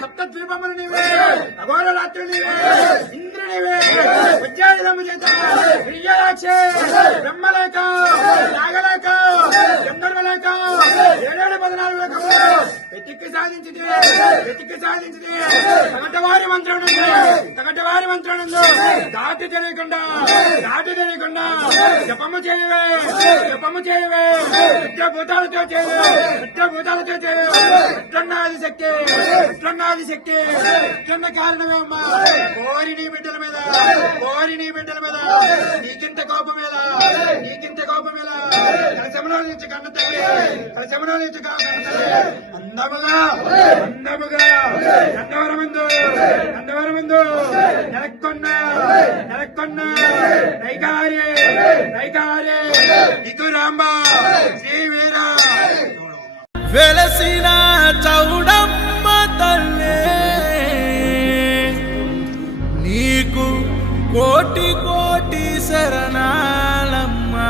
సప్తద్వీపములు నీవే, అఘోర రాత్రులు నీవే, ఇంద్రు నీవే, ఉజ్జాయిలము చేత ప్రియరాక్షే బ్రహ్మలేక నాగలేక గంధర్వలేక 714 లేఖలు వెతికి సాధించితే తగటవారి మంత్రం దాటి తెలియకుండా జపము చేయవే విద్యభూతాలతో చేయవే శక్తి ఇట్లున్న కారణమే అమ్మా కోరి నీ బిడ్డల మీద నీకింత కోపమేలా కలశములో నుంచి కన్న తల్లి అందముగా నందవరమందు నెలకొన్న నైకార్య దిగురాంబ శ్రీ వీర వెలసిన చౌడమ్మ తల్లే నీకు కోటి శరణాలమ్మా.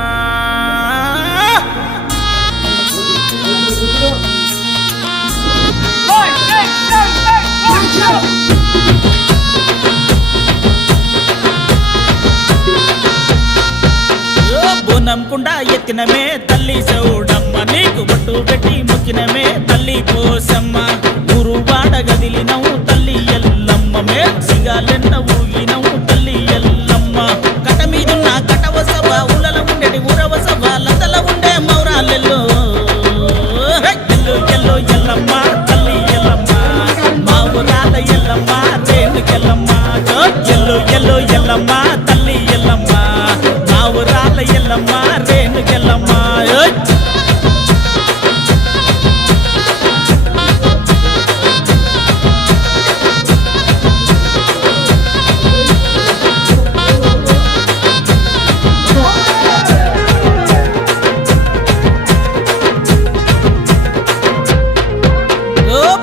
బోనం కుండా ఎత్తినమే తల్లి చౌడమ్మ, నీకు బొట్టు పెట్టి మొక్కినమే తల్లి పోసమ్మ. ఊరు వాడ గదిలినవు తల్లి ఎల్లమ్మ, మే సిగాలెన్న ఊగినవు తల్లి ఎల్లమ్మ. కట మీదున్న కటవసవ ఉలల ఉండేటి ఊరవసవ లందల ఉండే మౌరాలెల్లో ఎల్లో ఎల్లమ్మ తల్లి ఎల్లమ్మ, మా ఊరాల ఎల్లమ్మ చేనుకెల్లమ్మ. ఎల్లో ఎల్లమ్మ తల్లి ఎల్లమ్మ, మా ఊరాల ఎల్లమ్మ రేణుకెల్లమ్మ.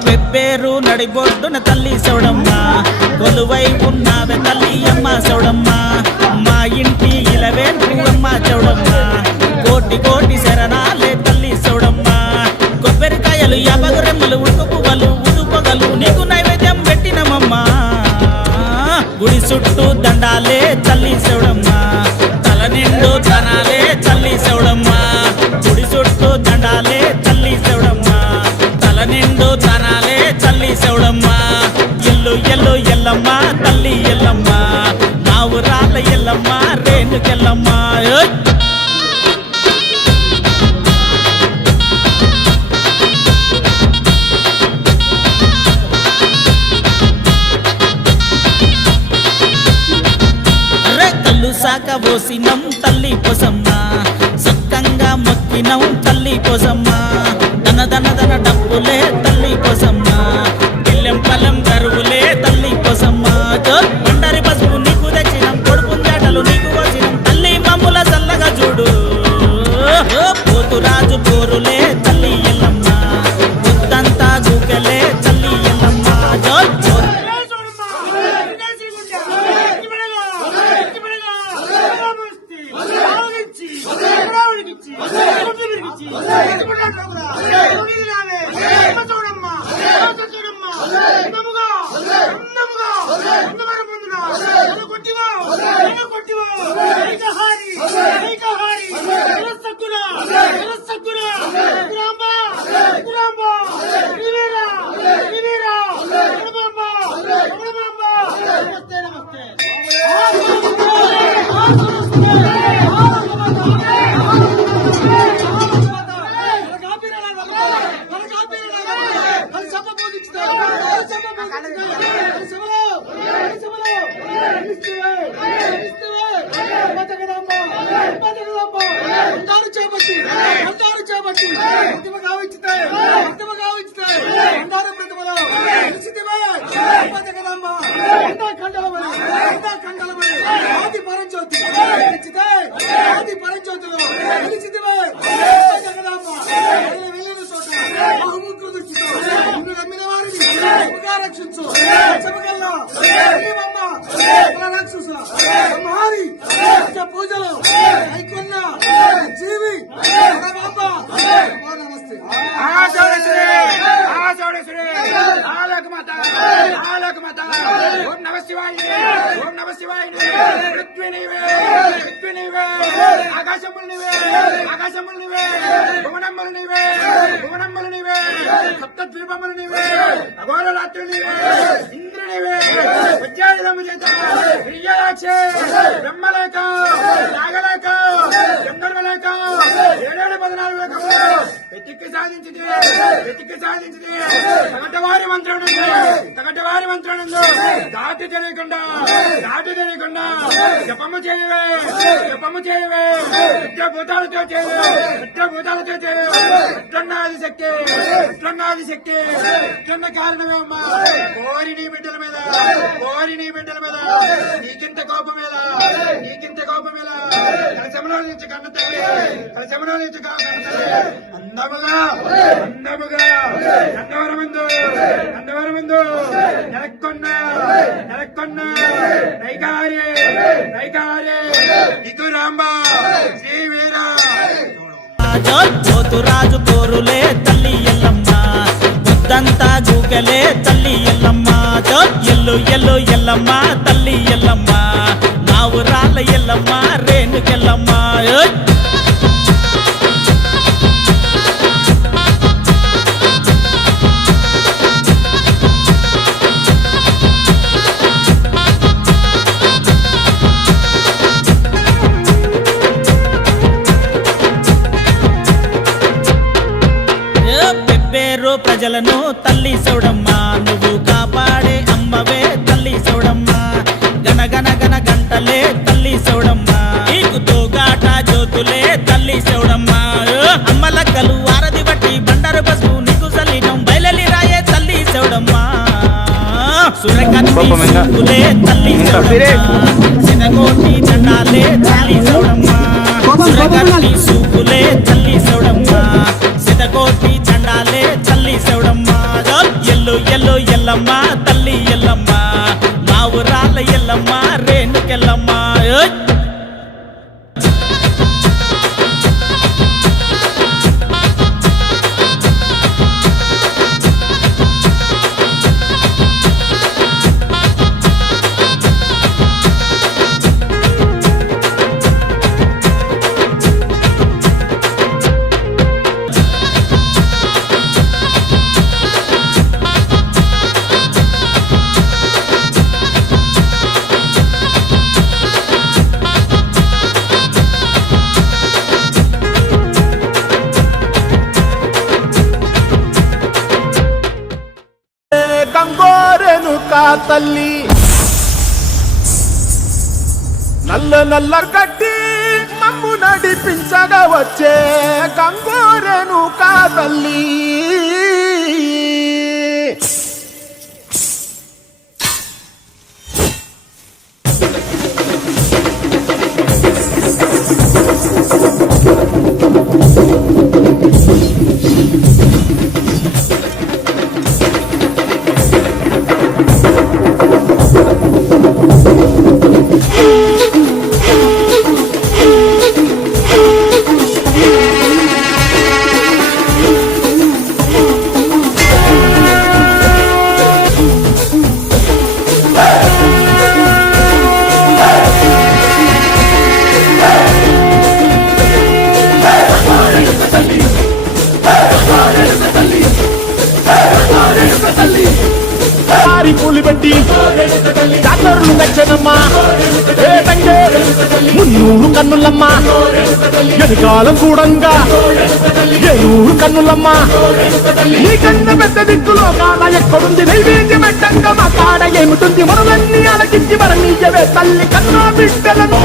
పెప్పేరు నడిబొడ్డున తల్లి చౌడమ్మ, కొలువై ఉన్నావే తల్లి అమ్మ చౌడమ్మ. మా ఇంటి ఇలవేంటి అమ్మ చౌడమ్మ, కోటి శరణాలే తల్లి చౌడమ్మ. కొబ్బరికాయలు యాపగురెమ్మలు ఉడుకుపువ్వలు ఉదుపగలు నీకు నైవేద్యం పెట్టినమమ్మా. గుడి చుట్టూ దండాలే తల్లి చౌడమ్మ, తల నిండు ధనాలే తల్లి చౌడమ్మ. గుడి చుట్టూ దండాలే తల్లి చౌడమ్మ, తల నిండు ధనాలే తల్లి చౌడమ్మ. ఎల్లో ఎల్లమ్మ తల్లి ఎల్లమ్మ, మా ఊరాల ఎల్లమ్మ రేణుకెల్లమ్మ. కళ్ళు సాక పోసినం తల్లి పోసమ్మ, సక్కంగా మొక్కినం తల్లి పోసమ్మ. దన డప్పులే తల్లి పోసమ్మ, పిల్లెం పల్లెం కరువులే తల్లి పోసమ్మ. కొండరి పసుపు నీకు తెచ్చినం, కొడుకుందాటలు నీకు వచ్చినం తల్లి మమ్ముల చల్లగా చూడు. పోతురాజు పోరులే తల్లి ఎల్లమ్మ, బుద్ధంతా దూకలే తల్లి ఎల్లమ్మ. రక్షించు పూజలు ఐకొన్న జీవి నమస్తే ఓం నమ శివాయ ఓం నమ శివాయ పృథ్వీ నీవే పృథ్వీ నీవే ఆకాశములు నీవే ఆకాశములు నీవే భువనమ్మలు నీవే భువనమ్మలు నీవే సప్త ద్వీపములు నీవే అఘోర రాత్రులు నీవే ఇంద్ర నీవే ఉజ్జాయిరము చేత ప్రియాక్షే బ్రహ్మలేక నాగలేక గంధర్వలేక 714 లేఖములు వెతికి సాధించింది తగటవారి మంత్రణందు దాటి తెలియకుండా జపము చేయవే భూతాలతో ఎట్లున్నది శక్తి ఎట్లున్న కారణమే అమ్మా కోరి నీ బిడ్డల మీద నీకింత కోపం మీద కలశములో నుంచి కన్న తల్లి అందముగా నందవరమందు నెలకొన్న నైకారే నిగురాంబ శ్రీ వీర జ్యోతురాజు కోరులే తల్లి ఎల్లమ్మ ముద్దంతా గూగలే తల్లి ఎల్లమ్మ ఎల్లు ఎల్లమ్మ తల్లి ఎల్లమ్మ మా ఊరాల ఎల్లమ్మ రేణుకెల్లమ్మ పెబ్బేరు ప్రజలను తల్లి సౌడమ్మ నువ్వు కాపాడే అమ్మవే తల్లి సౌడమ్మ గనగన గంటలే తల్లి సౌడమ్మ నీకుతో గాట జ్యోతులే తల్లి సౌడమ్మ అమ్మలక్కలు ఆరది బట్టి బండారు పసుపు నీకు సల్లినం బయలలి రాయే తల్లి సౌడమ్మ సురకత్తి సూపులే తల్లి సౌడమ్మ సినగోటి జెండాలే తల్లి సౌడమ్మ సురకత్తి సూపులే తల్లి సౌడమ్మ సినగోటి జెండాలే తల్లి సౌడమ్మ ఎల్లు ఎల్లమ్మ తల్లి ఎల్లమ్మ మా ఊరాల ఎల్లమ్మ రేణుకెల్లమ్మ గంగోరెనుకా తల్లి నల్ల కట్టి మమ్ము నడిపించగా వచ్చే గంగోరెనుకా తల్లి ఏనూరు కన్నులమ్మ ఎనకాల చూడంగా ఏనూరు కన్నులమ్మ నీ కన్న పెద్ద దిక్కులో కాల ఎక్కడుంది నైవేద్యం పెట్టంగా మా కాడ ఏమిటుంది మనలన్నీ అలకించి మరణీయవే తల్లి కన్నా బిడ్డలను